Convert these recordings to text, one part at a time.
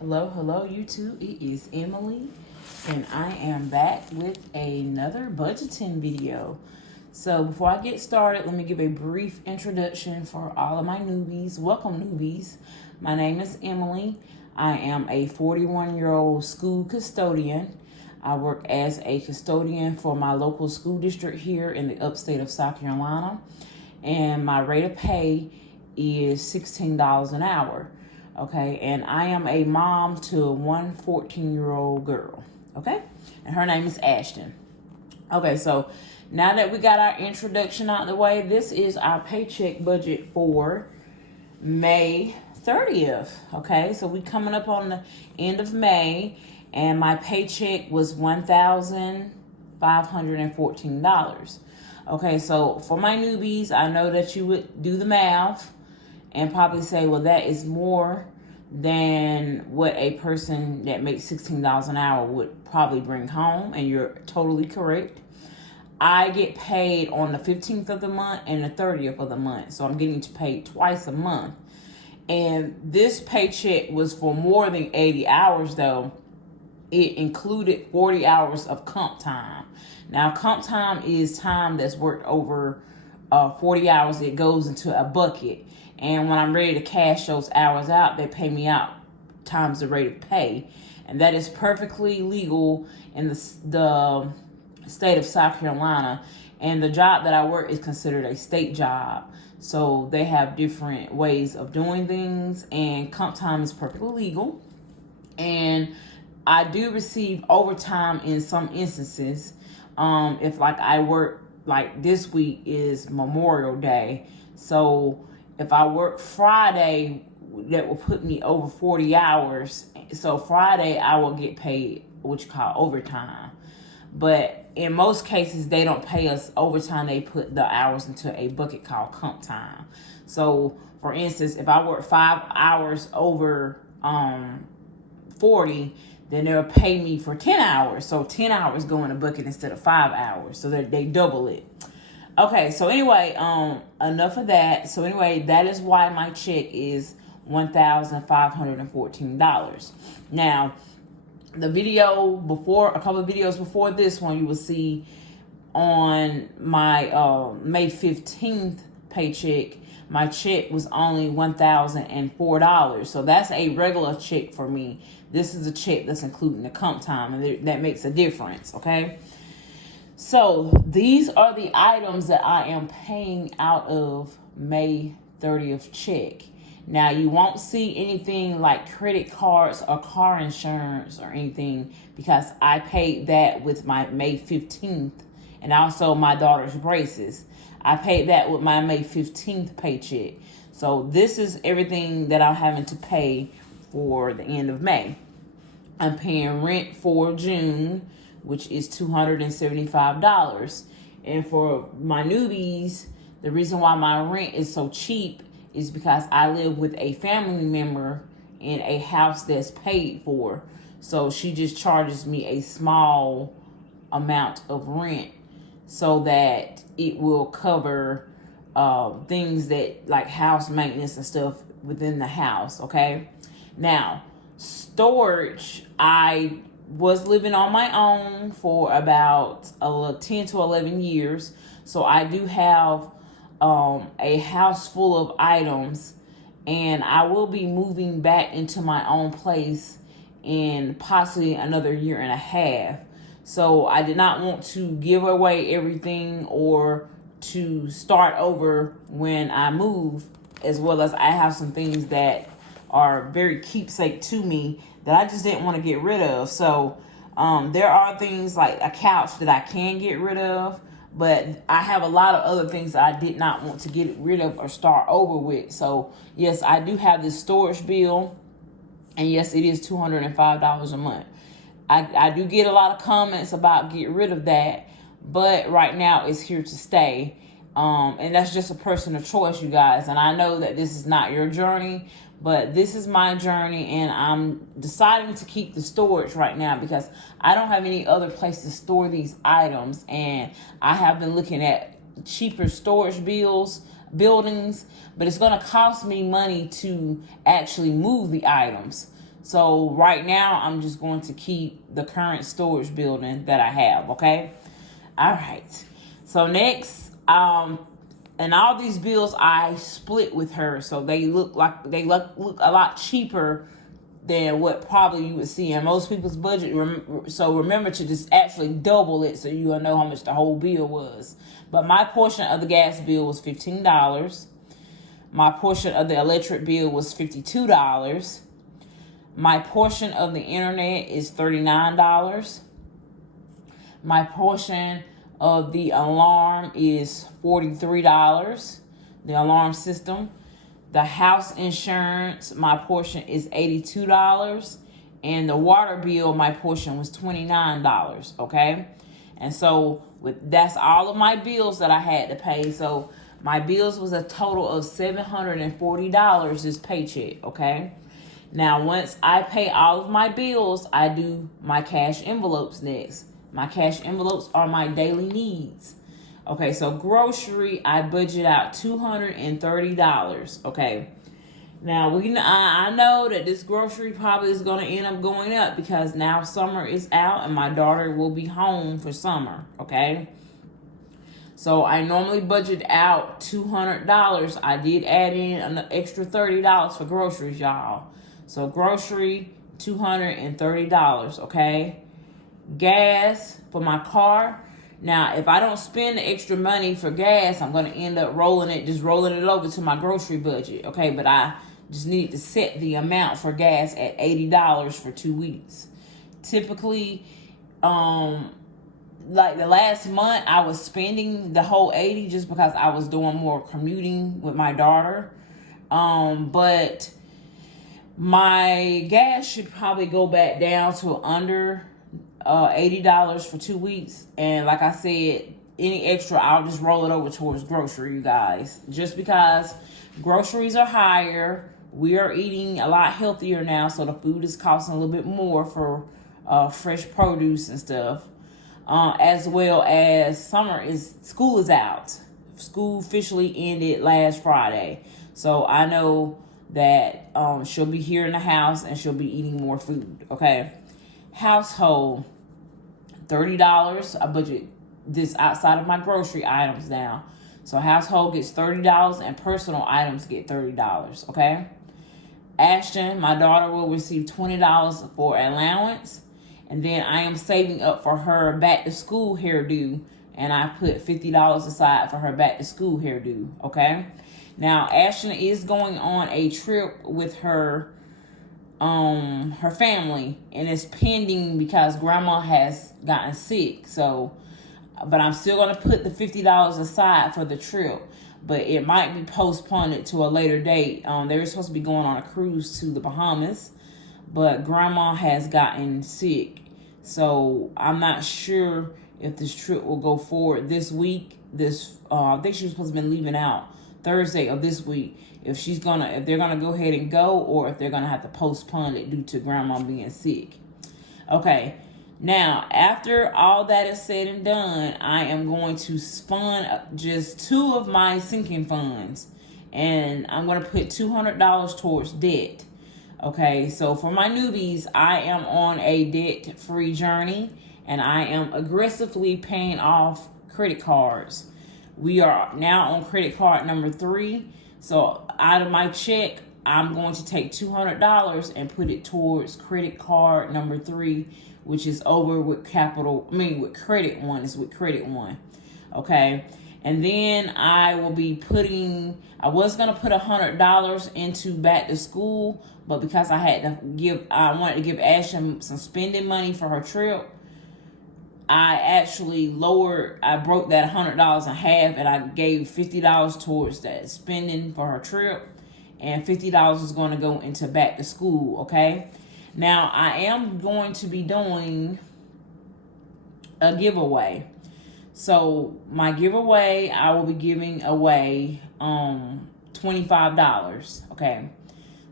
Hello, YouTube. It is Emily, and I am back with another budgeting video. So before I get started, let me give a brief introduction for all of my newbies. Welcome, newbies. My name is Emily. I am a 41-year-old school custodian. I work as a custodian for my local school district here in the upstate of South Carolina, and my rate of pay is $16 an hour. Okay, and I am a mom to one 14-year-old girl, okay? And her name is Ashton. Okay, so now that we got our introduction out of the way, this is our paycheck budget for May 30th, okay? So we coming up on the end of May, and my paycheck was $1,514. Okay, so for my newbies, I know that you would do the math and probably say, well, that is more than what a person that makes $16 an hour would probably bring home, and you're totally correct. I get paid on the 15th of the month and the 30th of the month, so I'm getting paid twice a month. And this paycheck was for more than 80 hours, though. It included 40 hours of comp time. Now, comp time is time that's worked over 40 hours. It goes into a bucket. And when I'm ready to cash those hours out, they pay me out times the rate of pay. And that is perfectly legal in the state of South Carolina. And the job that I work is considered a state job. So they have different ways of doing things. And comp time is perfectly legal. And I do receive overtime in some instances. If like I work, like this week is Memorial Day. So if I work Friday, that will put me over 40 hours. So Friday, I will get paid what you call overtime. But in most cases, they don't pay us overtime. They put the hours into a bucket called comp time. So for instance, if I work 5 hours over 40, then they'll pay me for 10 hours. So 10 hours go in a bucket instead of 5 hours. So they double it. Okay, so anyway, enough of that. So anyway, that is why my check is $1,514. Now, the video before, a couple of videos before this one, you will see on my May 15th paycheck, my check was only $1,004. So that's a regular check for me. This is a check that's including the comp time, and that makes a difference, okay? So these are the items that I am paying out of May 30th check. Now, you won't see anything like credit cards or car insurance or anything, because I paid that with my May 15th, and also my daughter's braces. I paid that with my May 15th paycheck. So this is everything that I'm having to pay for the end of May. I'm paying rent for June, which is $275. And for my newbies, the reason why my rent is so cheap is because I live with a family member in a house that's paid for. So she just charges me a small amount of rent so that it will cover things that like house maintenance and stuff within the house, okay? Now, storage, I was living on my own for about 10 to 11 years. So I do have a house full of items, and I will be moving back into my own place in possibly another year and a half. So I did not want to give away everything or to start over when I move, as well as I have some things that are very keepsake to me that I just didn't want to get rid of. So there are things like a couch that I can get rid of, but I have a lot of other things that I did not want to get rid of or start over with. So yes, I do have this storage bill, and yes, it is $205 a month. I do get a lot of comments about get rid of that, but right now it's here to stay. And that's just a personal choice, you guys. And I know that this is not your journey, but this is my journey, and I'm deciding to keep the storage right now because I don't have any other place to store these items. And I have been looking at cheaper storage buildings, but it's going to cost me money to actually move the items. So right now, I'm just going to keep the current storage building that I have, okay? All right. So next, and all these bills I split with her, so they look a lot cheaper than what probably you would see in most people's budget. So remember to just actually double it so you'll know how much the whole bill was. But my portion of the gas bill was $15. My portion of the electric bill was $52. My portion of the internet is $39. My portion of the alarm is $43. The alarm system. The house insurance, my portion is $82. And the water bill, my portion was $29. Okay? And so that's all of my bills that I had to pay. So my bills was a total of $740 this paycheck. Okay? Now, once I pay all of my bills, I do my cash envelopes next. My cash envelopes are my daily needs. Okay, so grocery, I budget out $230. Okay, now I know that this grocery probably is going to end up going up because now summer is out and my daughter will be home for summer. Okay, so I normally budget out $200. I did add in an extra $30 for groceries, y'all. So grocery, $230. Okay, gas for my car. Now, if I don't spend the extra money for gas, I'm going to end up rolling it over to my grocery budget. Okay, but I just need to set the amount for gas at $80 for 2 weeks. Typically, like the last month, I was spending the whole $80 just because I was doing more commuting with my daughter. But my gas should probably go back down to under $80 for 2 weeks. And like I said, any extra, I'll just roll it over towards grocery, you guys. Just because groceries are higher, we are eating a lot healthier now, so the food is costing a little bit more for fresh produce and stuff. As well as school is out. School officially ended last Friday. So I know that she'll be here in the house and she'll be eating more food, okay? Household, $30. I budget this outside of my grocery items now. So household gets $30 and personal items get $30, okay? Ashton, my daughter, will receive $20 for allowance. And then I am saving up for her back to school hairdo. And I put $50 aside for her back to school hairdo, okay? Now, Ashton is going on a trip with her family, and it's pending because grandma has gotten sick. So, but I'm still going to put the $50 aside for the trip, but it might be postponed to a later date. They were supposed to be going on a cruise to the Bahamas, but grandma has gotten sick. So I'm not sure if this trip will go forward this week. I think she was supposed to be leaving out Thursday of this week. If they're gonna go ahead and go, or if they're gonna have to postpone it due to grandma being sick. Okay, now after all that is said and done, I am going to fund just 2 of my sinking funds, and I'm gonna put $200 towards debt. Okay, so for my newbies, I am on a debt-free journey, and I am aggressively paying off credit cards. We are now on credit card number 3. So out of my check, I'm going to take $200 and put it towards credit card number 3, which is over with Credit One. It's with Credit One. Okay. And then I was going to put $100 into back to school, but because I wanted to give Ashton some spending money for her trip, I actually broke that $100 in half, and I gave $50 towards that spending for her trip, and $50 is going to go into back to school, okay? Now, I am going to be doing a giveaway. So, my giveaway, I will be giving away $25, okay?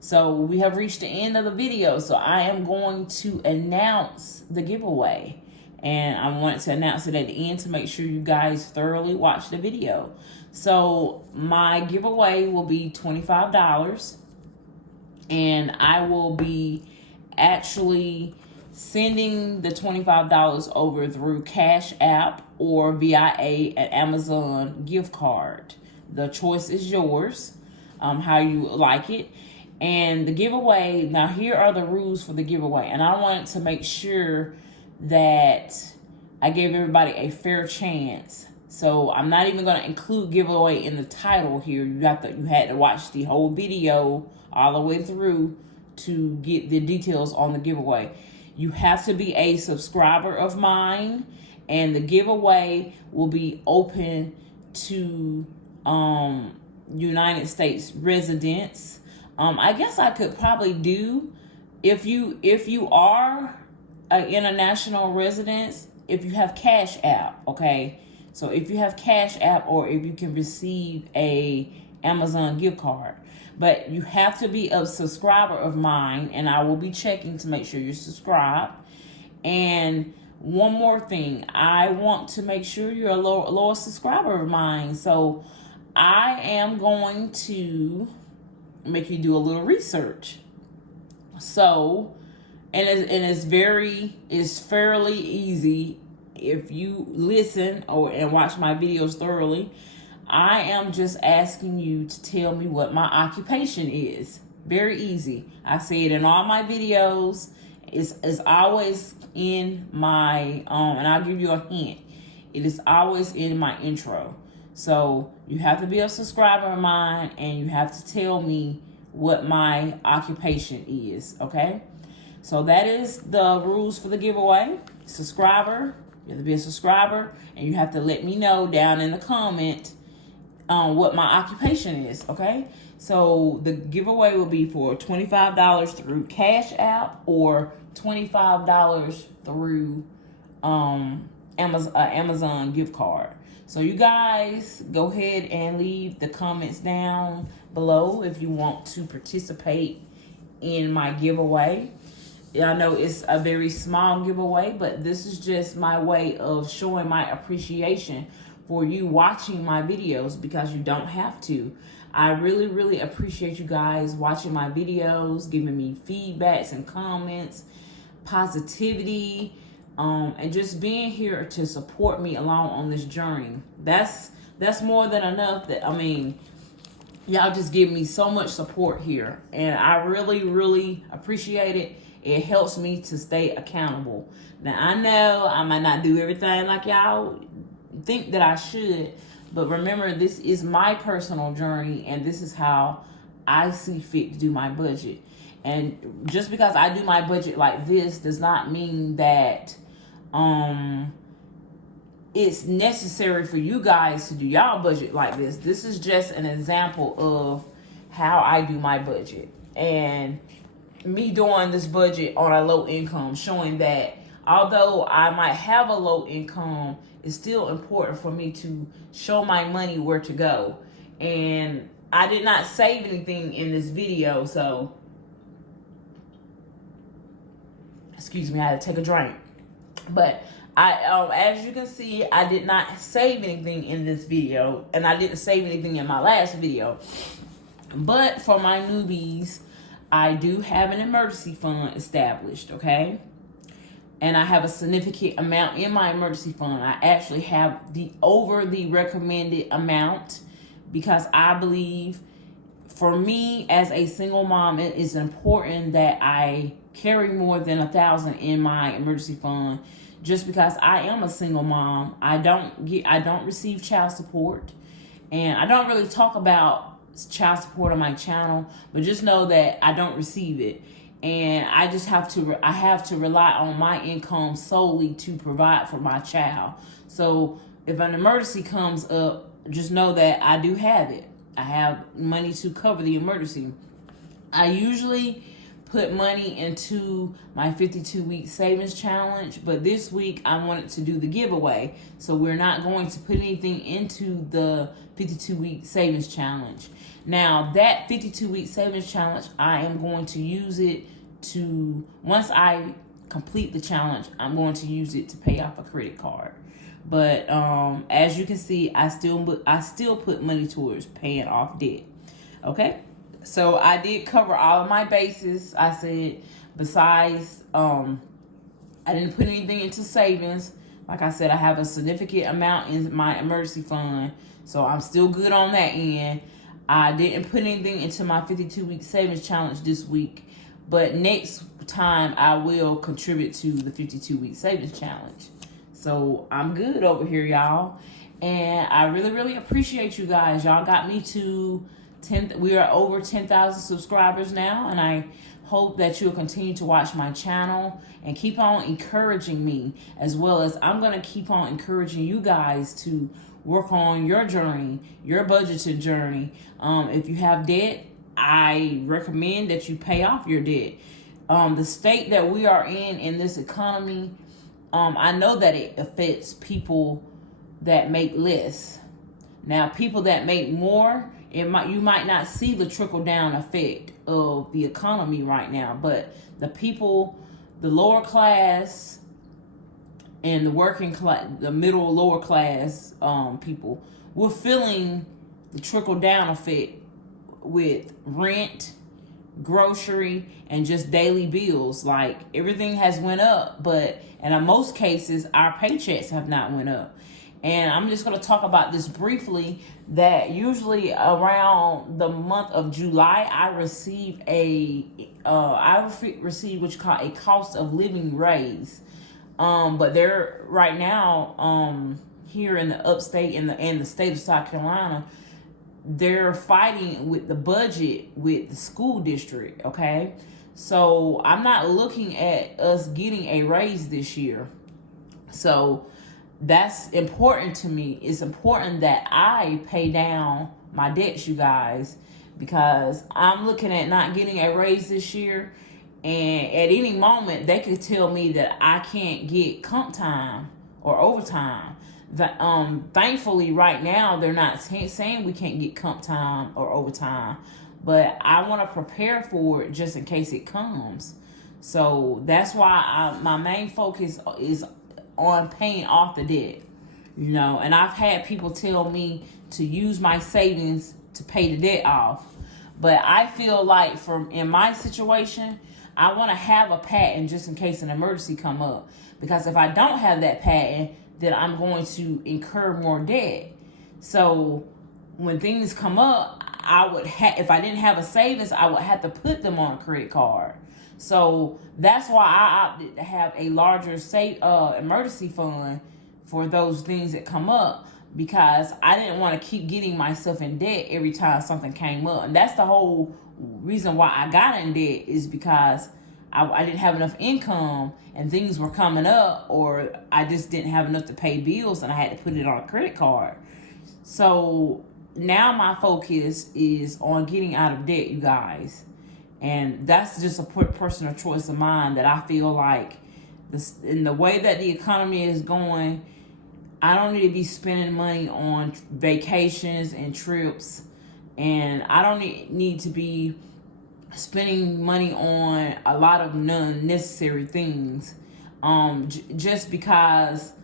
So, we have reached the end of the video, so I am going to announce the giveaway. And I wanted to announce it at the end to make sure you guys thoroughly watch the video. So my giveaway will be $25. And I will be actually sending the $25 over through Cash App or via an Amazon gift card. The choice is yours, how you like it. And the giveaway, now here are the rules for the giveaway. And I wanted to make sure that I gave everybody a fair chance. So I'm not even going to include giveaway in the title here. You had to watch the whole video all the way through to get the details on the giveaway. You have to be a subscriber of mine, and the giveaway will be open to United States residents. I guess I could probably do, if you are an international resident, if you have Cash App, okay? So if you have Cash App, or if you can receive a Amazon gift card. But you have to be a subscriber of mine, and I will be checking to make sure you're subscribed. And one more thing, I want to make sure you're a loyal subscriber of mine. So I am going to make you do a little research. So, it's fairly easy if you listen and watch my videos thoroughly. I am just asking you to tell me what my occupation is. Very easy. I say it in all my videos. It's always in my, and I'll give you a hint. It is always in my intro. So you have to be a subscriber of mine, and you have to tell me what my occupation is, okay? So that is the rules for the giveaway. Subscriber, you have to be a subscriber, and you have to let me know down in the comment what my occupation is, okay? So the giveaway will be for $25 through Cash App or $25 through Amazon gift card. So you guys go ahead and leave the comments down below if you want to participate in my giveaway. I know it's a very small giveaway, but this is just my way of showing my appreciation for you watching my videos, because you don't have to. I really, really appreciate you guys watching my videos, giving me feedbacks and comments, positivity, and just being here to support me along on this journey. That's more than enough. Y'all just give me so much support here, and I really, really appreciate it. It helps me to stay accountable. Now, I know I might not do everything like y'all think that I should, but remember, this is my personal journey, and this is how I see fit to do my budget. And just because I do my budget like this does not mean that it's necessary for you guys to do y'all budget like this. This is just an example of how I do my budget, and me doing this budget on a low income, showing that although I might have a low income, it's still important for me to show my money where to go. And I did not save anything in this video, so excuse me, I had to take a drink. But as you can see, I did not save anything in this video, and I didn't save anything in my last video. But for my newbies, I do have an emergency fund established, okay? And I have a significant amount in my emergency fund. I actually have over the recommended amount, because I believe, for me as a single mom, it is important that I carry more than $1,000 in my emergency fund, just because I am a single mom. I don't receive child support, and I don't really talk about child support on my channel, but just know that I don't receive it, and I have to rely on my income solely to provide for my child. So if an emergency comes up, just know that I do have it. I have money to cover the emergency. I usually put money into my 52-week savings challenge, but this week I wanted to do the giveaway, so we're not going to put anything into the 52-week savings challenge. Now, that 52-week savings challenge, I am going to use it to, once I complete the challenge, I'm going to use it to pay off a credit card. But as you can see, I still put money towards paying off debt. Okay? So I did cover all of my bases. I said, besides, I didn't put anything into savings. Like I said, I have a significant amount in my emergency fund, so I'm still good on that end. I didn't put anything into my 52-week savings challenge this week, but next time I will contribute to the 52-week savings challenge. So I'm good over here, y'all. And I really, really appreciate you guys. Y'all got me to 10. We are over 10,000 subscribers now, and I hope that you'll continue to watch my channel and keep on encouraging me, as well as I'm going to keep on encouraging you guys to work on your journey, your budgeting journey. If you have debt, I recommend that you pay off your debt. The state that we are in this economy, I know that it affects people that make less. Now, people that make more, you might not see the trickle down effect of the economy right now, but the people, the lower class and the working class, the middle lower class people, we're feeling the trickle down effect with rent, grocery, and just daily bills. Like, everything has went up, but in most cases our paychecks have not went up. And I'm just going to talk about this briefly, that usually around the month of July, I receive what you call a cost of living raise. But they're right now, here in the upstate and the state of South Carolina, they're fighting with the budget with the school district. Okay. So I'm not looking at us getting a raise this year. So that's important to me. It's important that I pay down my debts, you guys, because I'm looking at not getting a raise this year. And at any moment, they could tell me that I can't get comp time or overtime. Thankfully, right now, they're not saying we can't get comp time or overtime. But I want to prepare for it just in case it comes. So that's why my main focus is on paying off the debt, and I've had people tell me to use my savings to pay the debt off. But I feel like in my situation, I want to have a pattern just in case an emergency come up, because if I don't have that pattern, then I'm going to incur more debt. So when things come up, if I didn't have a savings, I would have to put them on a credit card. So that's why I opted to have a larger emergency fund for those things that come up, because I didn't want to keep getting myself in debt every time something came up. And that's the whole reason why I got in debt, is because I didn't have enough income and things were coming up, or I just didn't have enough to pay bills and I had to put it on a credit card. So now my focus is on getting out of debt, you guys. And that's just a personal choice of mine, that I feel like in the way that the economy is going, I don't need to be spending money on vacations and trips. And I don't need to be spending money on a lot of unnecessary things. Just because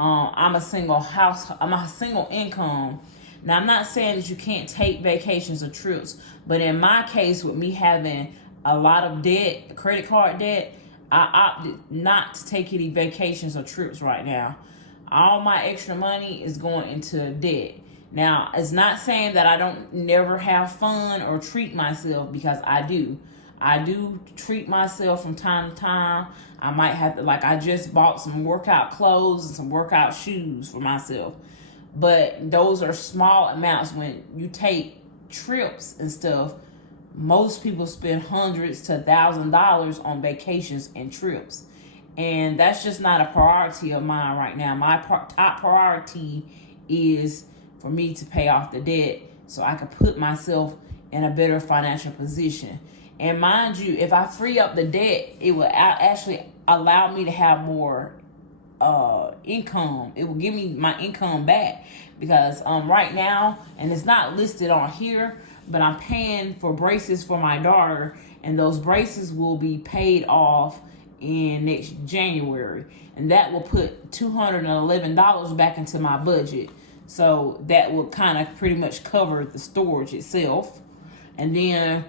I'm a single income. Now, I'm not saying that you can't take vacations or trips, but in my case, with me having a lot of debt, credit card debt, I opted not to take any vacations or trips right now. All my extra money is going into debt. Now, it's not saying that I don't never have fun or treat myself, because I do. I do treat myself from time to time. I might have to, I just bought some workout clothes and some workout shoes for myself. But those are small amounts. When you take trips and stuff, most people spend hundreds to $1,000 on vacations and trips. And that's just not a priority of mine right now. My top priority is for me to pay off the debt so I can put myself in a better financial position. And mind you, if I free up the debt, it will actually allow me to have more income. It will give me my income back, because right now, and it's not listed on here, but I'm paying for braces for my daughter, and those braces will be paid off in next January, and that will put $211 back into my budget. So that will kind of pretty much cover the storage itself. And then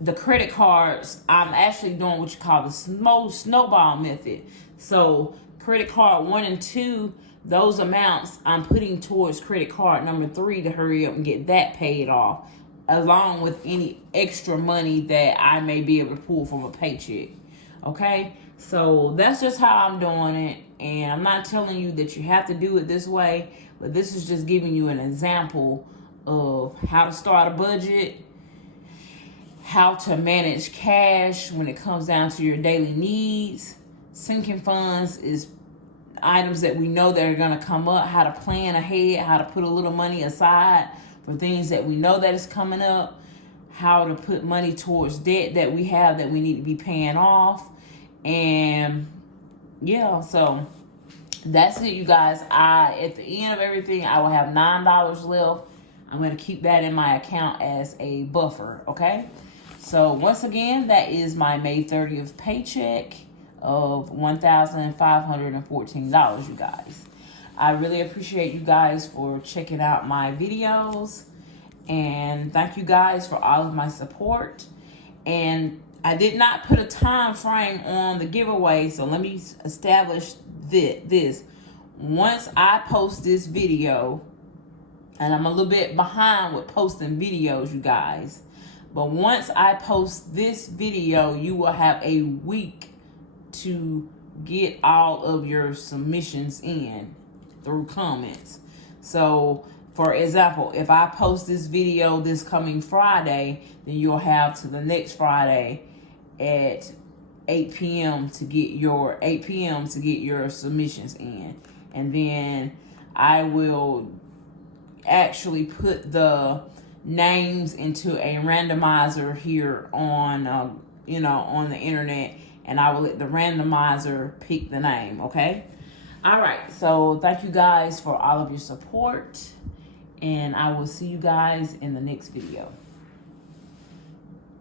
the credit cards, I'm actually doing what you call the snowball method. So credit card 1 and 2, those amounts I'm putting towards credit card number 3 to hurry up and get that paid off, along with any extra money that I may be able to pull from a paycheck. Okay, so that's just how I'm doing it. And I'm not telling you that you have to do it this way, but this is just giving you an example of how to start a budget, how to manage cash when it comes down to your daily needs. Sinking funds is items that we know that are going to come up, how to plan ahead, how to put a little money aside for things that we know that is coming up, how to put money towards debt that we have that we need to be paying off. And yeah, so that's it, you guys. At the end of everything, I will have $9 left. I'm going to keep that in my account as a buffer, okay? So once again, that is my May 30th paycheck of $1,514, you guys. I really appreciate you guys for checking out my videos, and thank you guys for all of my support. And I did not put a time frame on the giveaway, so let me establish this. Once I post this video, and I'm a little bit behind with posting videos, you guys, but once I post this video, you will have a week to get all of your submissions in through comments. So for example, if I post this video this coming Friday, then you'll have to the next Friday at 8 p.m. to get your submissions in. And then I will actually put the names into a randomizer here on on the internet, and I will let the randomizer pick the name. Okay. All right. So thank you guys for all of your support, and I will see you guys in the next video.